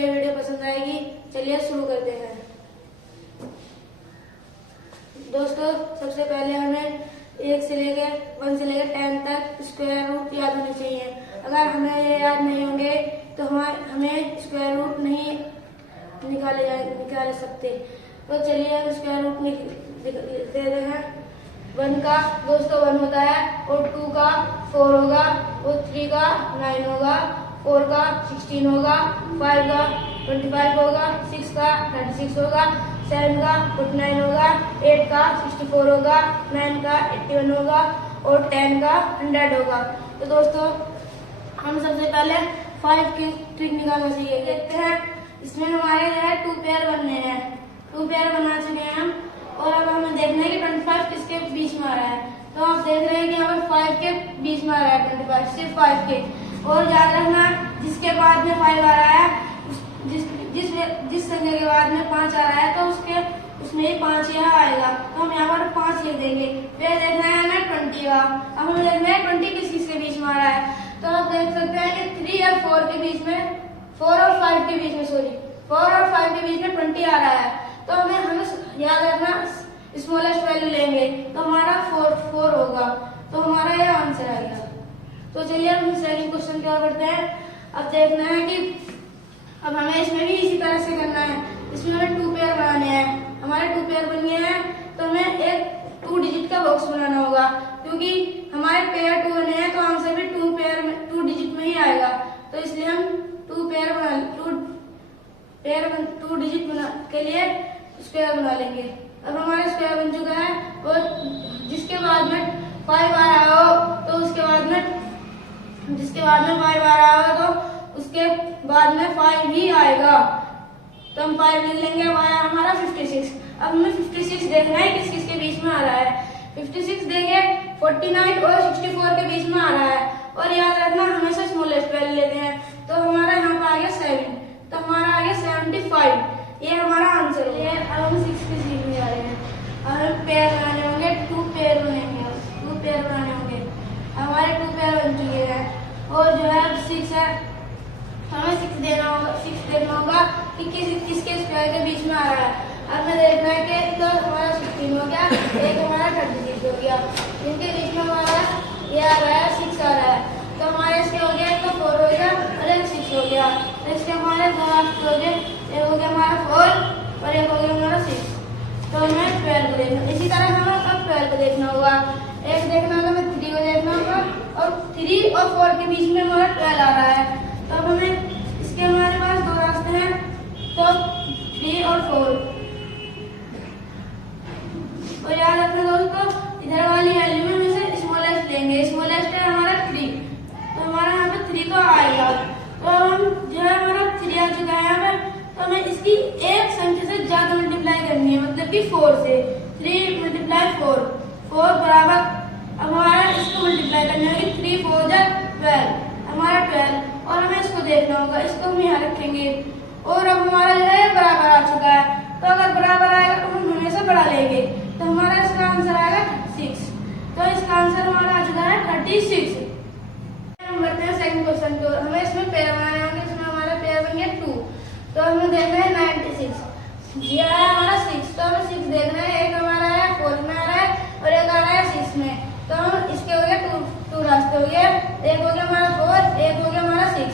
ये वीडियो पसंद आएगी। चलिए शुरू करते हैं। दोस्तों, सबसे पहले हमें 1 से लेकर 10 तक स्क्वायर रूट याद होने चाहिए। अगर हमें ये याद नहीं होंगे तो हमें स्क्वायर रूट नहीं निकाल सकते। तो चलिए हम स्क्वायर रूट दे रहे हैं। 1 का दोस्तों 1 होता है, और 2 का 4 होगा, और 3 का 9 होगा, 4 का 16 होगा, 5 का 25 होगा, 6 का 36 होगा, 7 का 49 होगा, 8 का 64 होगा, 9 का 81 होगा, और 10 का 100 होगा। तो दोस्तों, हम सबसे पहले 5 की ट्रिक निकालना चाहिए। देखते हैं, इसमें हमारे जो है 2 पेयर बनने हैं। 2 पेयर बना चुके हैं हम, और अब हमें देखना है कि 25 किसके बीच में आ रहा है। तो आप देख रहे हैं कि यहाँ पर 5 के बीच में आ रहा है 25, सिर्फ 5 के। और याद रखना, जिसके बाद में 5 आ रहा है, जिस संख्या के बाद में 5 आ रहा है, तो उसमें ही 5 यहाँ आएगा। तो हम यहाँ पर 5 लिख देंगे। फिर देखना है हमें 20 का। अब हमें देखना है 20 किसके बीच में आ रहा है। तो आप देख सकते हैं कि 3 और 4 के बीच में, 4 और 5 के बीच में 20 आ रहा है। तो हमें याद रखना, स्मॉलेस्ट वैल्यू लेंगे तो हमारा 4 होगा। तो हमारा यह आंसर आएगा। तो चलिए हम सेकंड क्वेश्चन की ओर बढ़ते हैं। अब देखना है कि अब हमें इसमें भी इसी तरह से करना है। इसमें हमें 2 पेयर बनाने हैं। हमारे 2 पेयर बन गए हैं, तो हमें एक 2 डिजिट का बॉक्स बनाना होगा, क्योंकि हमारे पेयर 2 बने हैं, तो आंसर भी 2 डिजिट में ही आएगा। तो इसलिए हम 2 डिजिट के लिए स्क्वायर बना लेंगे। अब हमारा स्क्वायर बन चुका है, और जिसके बाद में 5 आ रहा हो, तो उसके बाद में 5 आ रहा हो, तो उसके बाद में 5 ही आएगा। तो हम 5 लिख लेंगे। अब आया हमारा 56। अब हमें 56 देखना है किसके बीच में आ रहा है। 56 देंगे, 49 और 64 के बीच में आ रहा है। और याद रखना, हमेशा स्मॉलेस्ट वैल्यू लेते हैं। तो हमारा यहाँ पर आ गया 7, तो हमारा आ गया 75। ये हमारा आंसर है। अब हम 6 की सीट में जा रहे हैं। अब हमें पेयर बनाने होंगे, 2 पेयर बनेंगे। 2 पेयर बनाने होंगे। हमारे 2 पेयर बन चुके हैं, और जो है 6 है, हमें 6 देखना होगा कि किसके स्क्वायर के बीच में आ रहा है। अब हमें देखना है कि तो हमारा 16 हो गया, एक हमारा 36 हो गया, इनके बीच में हमारा ये आ रहा है 6 आ रहा है। तो हमारे इसके हो गया, एक तो 4 हो गया और एक 6 हो गया। तो इसके हमारे 2 हो गए, एक हो गया हमारा 4 और एक हो गया हमारा 6। तो हमें 12 को देखना। इसी तरह हमें अब 12 को देखना होगा। एक देखना होगा, हमें 3 को देखना होगा, और 3 और 4 के बीच में हमारा 12 आ रहा है। तो अब हमें इसके हमारे पास 2 रास्ते हैं, तो 3 और 4। और याद रखना दोस्तों, इधर वाली वैल्यू में हमें स्मॉलेस्ट लेंगे। स्मॉलेस्ट है हमारा 3, तो हमारा यहाँ पे 3 का आएगा। तो अब हम जो है हमारा 3 आ चुका है यहाँ पे, तो हमें इसकी एक संख्या से ज्यादा मल्टीप्लाई करनी है, मतलब कि 4 से। 3 × 4 बराबर, अब हमारा इसको मल्टीप्लाई करनी होगी। 3 4 12, हमारा 12। और हमें इसको देखना होगा, इसको हम यहाँ रखेंगे। और अब हमारा जो है बराबर आ चुका है। तो अगर बराबर आएगा तो हम हमेशा बढ़ा लेंगे। तो हमारा इसका आंसर आएगा 6। तो इसका आंसर हमारा आ चुका है 36। हम बढ़ते हैं सेकंड क्वेश्चन की ओर। हमें इसमें पेयर बनाने होंगे। इसमें हमारा पेयर बन गया 2। तो हमें देखना है 96। जी आया हमारा 6, तो हमें 6 देखना है। एक हमारा है 4 में आ रहा है, और एक आ रहा है 6 में। तो हम इसके हो गए 2 रास्ते हो गए। एक हो गया हमारा 4, एक हो गया हमारा 6।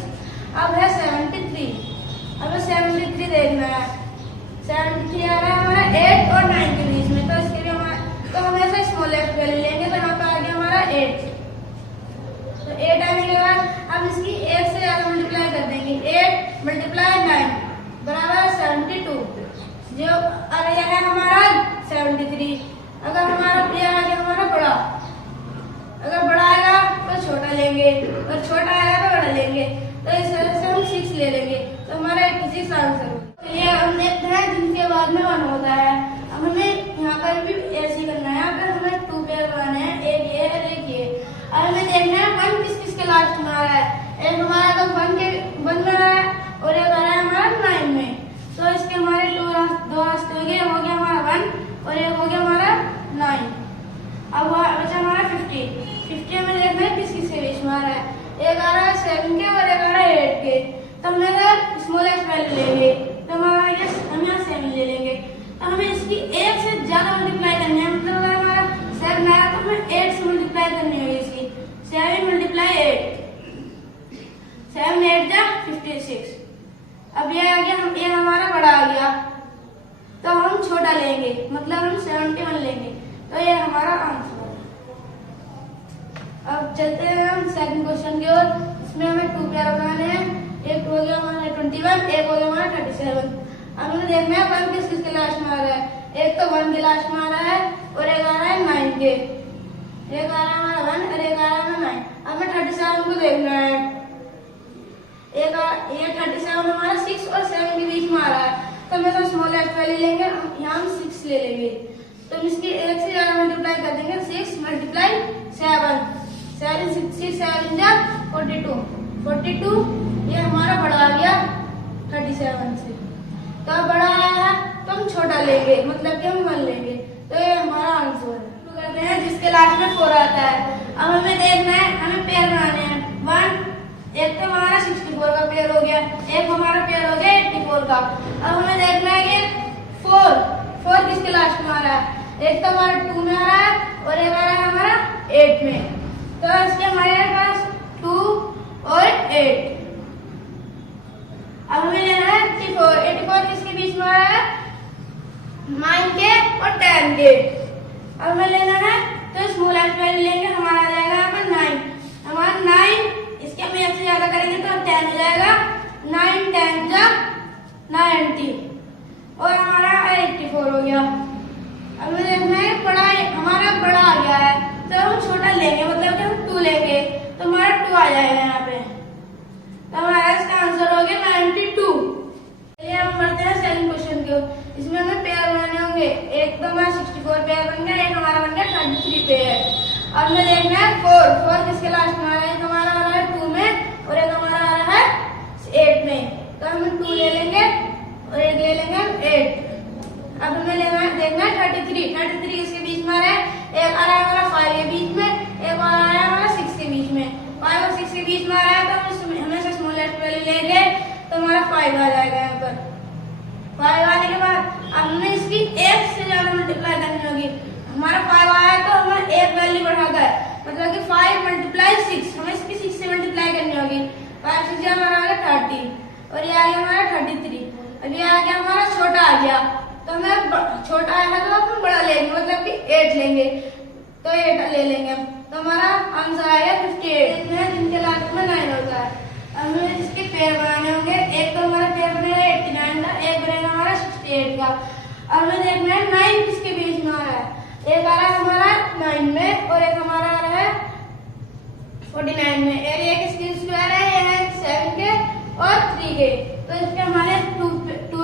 अब है 73। अब 73 देखना है। 73 आ रहा है हमारा 8 और 9 के बीच में। तो इसके लिए तो हम ऐसे स्मॉलेस्ट वैल्यू लेंगे। तो यहाँ पे आ गया हमारा 8। तो 8 आने के बाद अब इसकी 1 से ज्यादा मल्टीप्लाई कर देंगे। 8 × 9 बराबर 72। जो अब यह है हमारा 73। अगर हमारा यह आ गया हमारा बड़ा, अगर बड़ा आएगा तो छोटा लेंगे, और छोटा आएगा तो बड़ा लेंगे। तो इस तरह से हम 6 ले लेंगे। तो हमारा 86 आंसर होगा। चलिए हम देखते हैं जिनके बाद में 1 होता है। अब हमें यहाँ पर भी ऐसे ही करना है। यहाँ पर हमें 2 पेयर बनाने हैं, एक ये और एक ये। अब हमें देखना है 1 किसके लास्ट में आ रहा है। एक हमारा तो 1 में आ रहा है, और एक आ रहा है हमारा 9 में। तो इसके हमारे 2 रास्ते हो गए। हो गया हमारा 1 और एक हो गया हमारा 9। अब बचा हमारा 50 में देखना है किसके बीच में आ रहा है। एक आ रहा है 7 के और एक आ रहा है 8 के। तो हम अगर स्मॉलेस्ट वैल्यू लेंगे तो हमारा हम यहाँ 7 ले लेंगे। तो हमें इसकी 1 से ज्यादा मल्टीप्लाई करनी है, मतलब अगर हमारा 7 आया तो हमें 8 से मल्टीप्लाई करनी होगी इसकी। 7 मल्टीप्लाई 8, 7 8 जा 56। अब ये आ गया, ये हमारा बड़ा आ गया, तो हम छोटा लेंगे, मतलब हम 71 लेंगे। तो ये हमारा आंसर है। अब चलते हैं हम सेकंड क्वेश्चन की ओर। इसमें हमें 2 पेयर बनाने हैं। एक हो गया हमारा 21, एक हो गया हमारा 37। अब हमें देखना है 1 किसके लास्ट में आ रहा है। एक तो 1 के लास्ट में आ रहा है और एक आ रहा है 9 के। एक आ रहा है हमारा 1 और एक आ रहा है 9। अब हमें 37 को देखना है। ये 37 हमारा 6 और 7 के बीच में आ रहा है, तो हम ऐसा स्मॉलेस्ट वैल्यू लेंगे, यहाँ हम 6 ले लेंगे। तो हम इसकी 1 से ज्यादा मल्टीप्लाई कर देंगे। 6 मल्टीप्लाई 7, 7 6 7 जा 42, 42। ये हमारा बड़ा आ गया 37 से। तो अब बड़ा आया है तो हम छोटा लेंगे, मतलब कि हम 1 लेंगे। तो ये हमारा आंसर है। तो करते हैं जिसके लास्ट में 4 आता है। अब हमें देखना है, हमें पेयर बनाने हैं। 1, एक तो हमारा 64 का पेयर हो गया, एक हमारा पेयर हो गया 84 का। अब हमें देखना है कि 4 किसके लास्ट में आ रहा है। एक तो हमारा 2 में आ रहा है और एक आ रहा है हमारा 8 में। तो इसके हमारे पास 2 और 8। अब हमें लेना है 84 किसके बीच में आ रहा है, 9 के और 10 के। अब हमें लेना है तो स्मॉलेस्ट वैल्यू लेंगे, हमारा आ जाएगा यहाँ पर 9। हमारा 9 इसके हम 1 से ज्यादा करेंगे तो 10 हो जाएगा। 9 10 जा 90 और हमारा 84 हो गया। अब हमें देखना है हमारा बड़ा आ गया है, तो हम छोटा लेंगे, मतलब कि हम 2 लेंगे, तो हमारा 2 आ जाएगा यहाँ पे। तो हमारा इसका आंसर हो गया 92। चलिए हम बढ़ते हैं सेकंड क्वेश्चन की ओर। इसमें हमें पेयर बनाने होंगे। एक तो हमारा 64 पेयर बन गया, एक हमारा बन गया 33 पेयर। अब हमें देखना है 4 किसके लास्ट में आ रहा है। एक हमारा आ रहा है 2 में और एक हमारा आ रहा है 8 में। तो हम 2 ले लेंगे और एक ले लेंगे हम 8। अब हमें देखना है 33 किसके बीच में आ रहा है। एक आ रहा है हमारा 5 के बीच में, एक आ रहा है हमारा 6 के बीच में। 5 और 6 के बीच में आ रहा है तो हम हमेशा स्मॉलेस्ट वैल्यू लेंगे, तो हमारा 5 आ जाएगा यहाँ पर। 5 आने के बाद अब हमें इसकी 1 से ज्यादा मल्टीप्लाई करनी होगी। हमारा 5 आया तो हमें एक वैल्यू बढ़ाकर, मतलब कि 5 मल्टीप्लाई 6, हमें इसकी 6 से मल्टीप्लाई करनी होगी। 5 6 हमारा आ गया 30 और ये आ गया हमारा 33। अब ये आ गया हमारा छोटा आ गया, तो हमें छोटा आया तो हम बड़ा लेंगे, मतलब कि 8 लेंगे, तो 8 ले लेंगे। तो हमारा आंसर आएगा 58, जिनके लास्ट में 9 होता है। अब हमें इसके पेयर बनाने होंगे। एक तो हमारा पेयर बनेगा 89 का, एक बनेगा हमारा 68 का। अब हमें देखना है 9 किसके बीच में आ रहा है। एक आ रहा है हमारा 9 में और एक हमारा आ रहा है 49 में। ये किसके स्क्वायर है, ये है 7 के और 3 के। तो इसके हमारे दो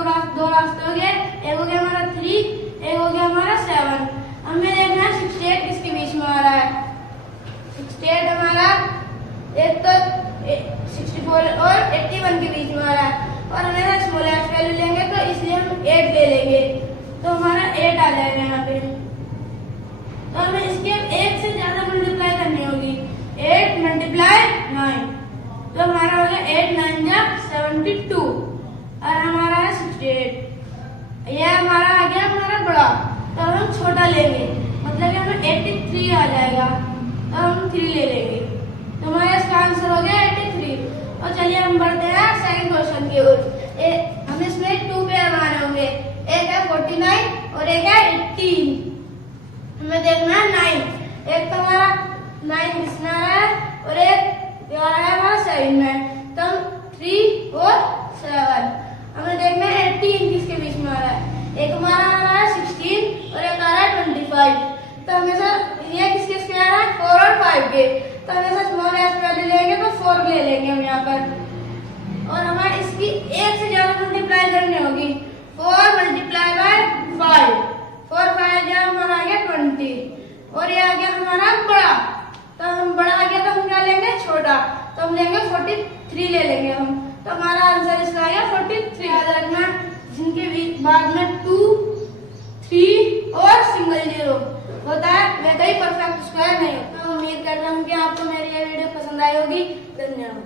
रास्ते हो गए। एक हो गया हमारा 3, एक हो गया हमारा 7। हमें देखना है 68 किसके बीच में आ रहा है। 68 हमारा एक तो 64 और 81 के बीच में आ रहा है, और हमें स्मॉलेस्ट वैल्यू लेंगे तो इसलिए हम 8 ले लेंगे, तो हमारा 8 आ जाएगा यहाँ पे। तो हमें इसके 1 से ज्यादा मल्टीप्लाई करनी होगी। 8 मल्टीप्लाई 9, तो हमारा हो गया 8 9 जा 72 और हमारा है 68। यह हमारा आ गया हमारा बड़ा, तो हम छोटा लेंगे, मतलब कि हमें 83 आ जाएगा, तो हम 3 ले लेंगे। तो हमारा इसका आंसर हो गया 83। और चलिए हम बढ़ते हैं सेकंड क्वेश्चन की ओर। हम इसमें 2 पेयर बनाने होंगे। एक है 49 और एक है 18। हमें देखना है 9। एक तो हमारा 9 इसमें आ रहा है और एक आ रहा है हमारा 7 में। तो हम 3 और 7। हमें देखना है 18 किसके बीच में आ रहा है। एक हमारा आ रहा है 16 और एक आ रहा है 25। तो हमेशा ये किसके आ रहा है 4 और 5 के। तो हमेशा स्मॉलेस्ट वैल्यू लेंगे तो 4 ले लेंगे हम यहाँ पर, और हमें इसकी 1 से ज्यादा मल्टीप्लाई करनी होगी। 4 मल्टीप्लाई बाय 5, 4 5 जो हमारा आ गया 20 और ये आ गया हमारा बड़ा। तो हम बड़ा आ गया तो हम क्या लेंगे छोटा, तो हम लेंगे 43 ले लेंगे हम। तो हमारा आंसर इसका आ गया 43। याद रखना जिनके बाद में 2 3 और सिंगल 0 होता है वह कहीं परफेक्ट स्क्वायर नहीं होता। मैं उम्मीद करता हूँ कि आपको मेरी ये वीडियो पसंद आई होगी। धन्यवाद।